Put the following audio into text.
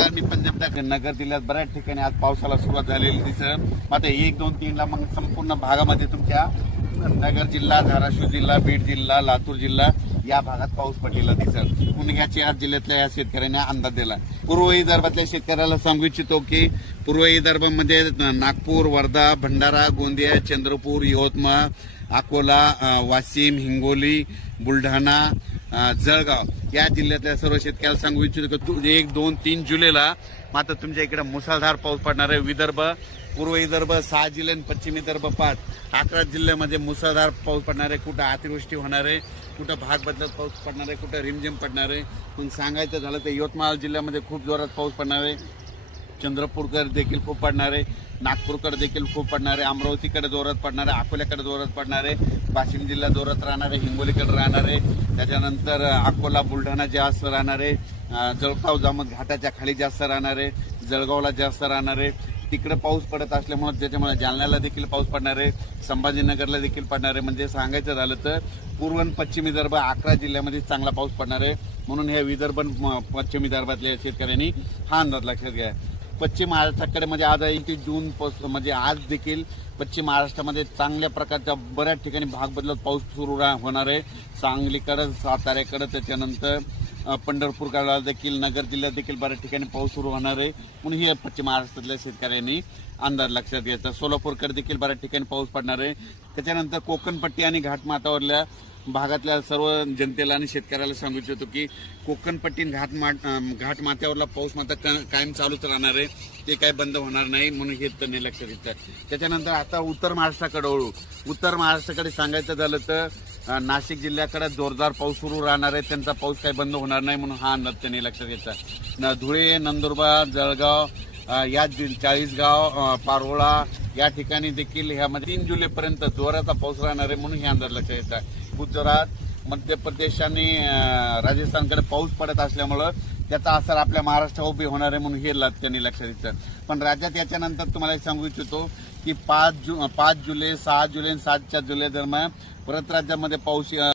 नमस्कार, मी पंजाब नगर जिल्ह्यात बऱ्याच ठिकाणी आज पावसाला सुरुवात झालेली दिसत. आता 1, 2, 3 ला मग संपूर्ण भागामध्ये तुमच्या नगर जिल्हा, धाराशिव जिल्हा, बीड जिल्हा, लातूर जिल्हा या भागात पाऊस पडलेला दिसत. म्हणून याची आज जिल्ह्यातल्या या शेतकऱ्यांनी अंदाज दिला. पूर्व विदर्भातल्या शेतकऱ्याला सांगू इच्छितो की पूर्व विदर्भामध्ये नागपूर, वर्धा, भंडारा, गोंदिया, चंद्रपूर, यवतमाळ, अकोला, वाशिम, हिंगोली, बुलढाणा, जळगाव या जिल्ह्यातल्या सर्व शेतकऱ्याला सांगू इच्छितो की 1, 2, 3 जुलैला मात्र तुमच्या इकडे मुसळधार पाऊस पडणार आहे. विदर्भ, पूर्व विदर्भ 6 जिल्हे आणि पश्चिम विदर्भ 5, 11 जिल्ह्यामध्ये मुसळधार पाऊस पडणार आहे. कुठं अतिवृष्टी होणार आहे, कुठं भाग बदलत पाऊस पडणार आहे, कुठं रिमझिम पडणार आहे. पण सांगायचं झालं तर यवतमाळ जिल्ह्यामध्ये खूप जोरात पाऊस पडणार आहे. चंद्रपूरकर देखील खूप पडणार आहे, नागपूरकडे देखील खूप पडणार आहे, अमरावतीकडे जोरात पडणार आहे, अकोल्याकडे जोरात पडणार आहे, वाशिम जिल्हा जोरात राहणार आहे, हिंगोलीकडे राहणार आहे, त्याच्यानंतर अकोला, बुलढाणा जास्त राहणार आहे, जळगाव जामोद घाटाच्या खाली जास्त राहणार आहे, जळगावला जास्त राहणार आहे. तिकडे पाऊस पडत असल्यामुळे त्याच्यामुळे जालन्याला देखील पाऊस पडणार आहे, संभाजीनगरला देखील पडणार आहे. म्हणजे सांगायचं झालं तर पूर्व आणि पश्चिम विदर्भ 11 जिल्ह्यामध्ये चांगला पाऊस पडणार आहे. म्हणून हे विदर्भ पश्चिम विदर्भातल्या शेतकऱ्यांनी हा अंदाज लक्षात घ्या. पश्चिम महाराष्ट्राकडे म्हणजे आज 21 जून म्हणजे आज देखील पश्चिम महाराष्ट्रामध्ये चांगल्या प्रकारच्या बऱ्याच ठिकाणी भाग बदलत पाऊस सुरू होणार आहे. सांगलीकडे, साताऱ्याकडे, त्याच्यानंतर पंढरपूरकडे देखील, नगर जिल्ह्यात देखील बऱ्याच ठिकाणी पाऊस सुरू होणार आहे. म्हणून हे पश्चिम महाराष्ट्रातल्या शेतकऱ्यांनी अंदाज लक्षात घ्यायचा. सोलापूरकडे देखील बऱ्याच ठिकाणी पाऊस पडणार आहे. त्याच्यानंतर कोकणपट्टी आणि घाटमाथ्यावरल्या भागातल्या सर्व जनतेला आणि शेतकऱ्याला सांगू इच्छितो की कोकणपट्टी घाटमाथ्यावरला पाऊस मात्र कायम चालूच राहणार आहे, ते काही बंद होणार नाही. म्हणून हे त्यांनी लक्षात घेतलं. त्याच्यानंतर आता उत्तर महाराष्ट्राकडे वळू. उत्तर महाराष्ट्राकडे सांगायचं झालं तर नाशिक जिल्ह्याकडे जोरदार पाऊस सुरू राहणार आहे, त्यांचा पाऊस काही बंद होणार नाही. म्हणून हा अंदाज त्यांनी लक्षात घेतला. धुळे, नंदुरबार, जळगाव या 40गाव, पारोळा या ठिकाणी देखील ह्यामध्ये 3 जुलैपर्यंत जोराचा पाऊस राहणार आहे. म्हणून हे अंदाज लक्षात घेतला. गुजरात, मध्य प्रदेश आणि राजस्थानकडे पाऊस पडत असल्यामुळं त्याचा असर आपल्या महाराष्ट्रावर उभी होणार आहे. म्हणून हे त्यांनी लक्षात घेतलं. पण राज्यात याच्यानंतर तुम्हाला सांगू इच्छितो की 5 जुलै, 6 जुलै आणि 7 जुलै दरम्यान परत राज्यामध्ये पाऊस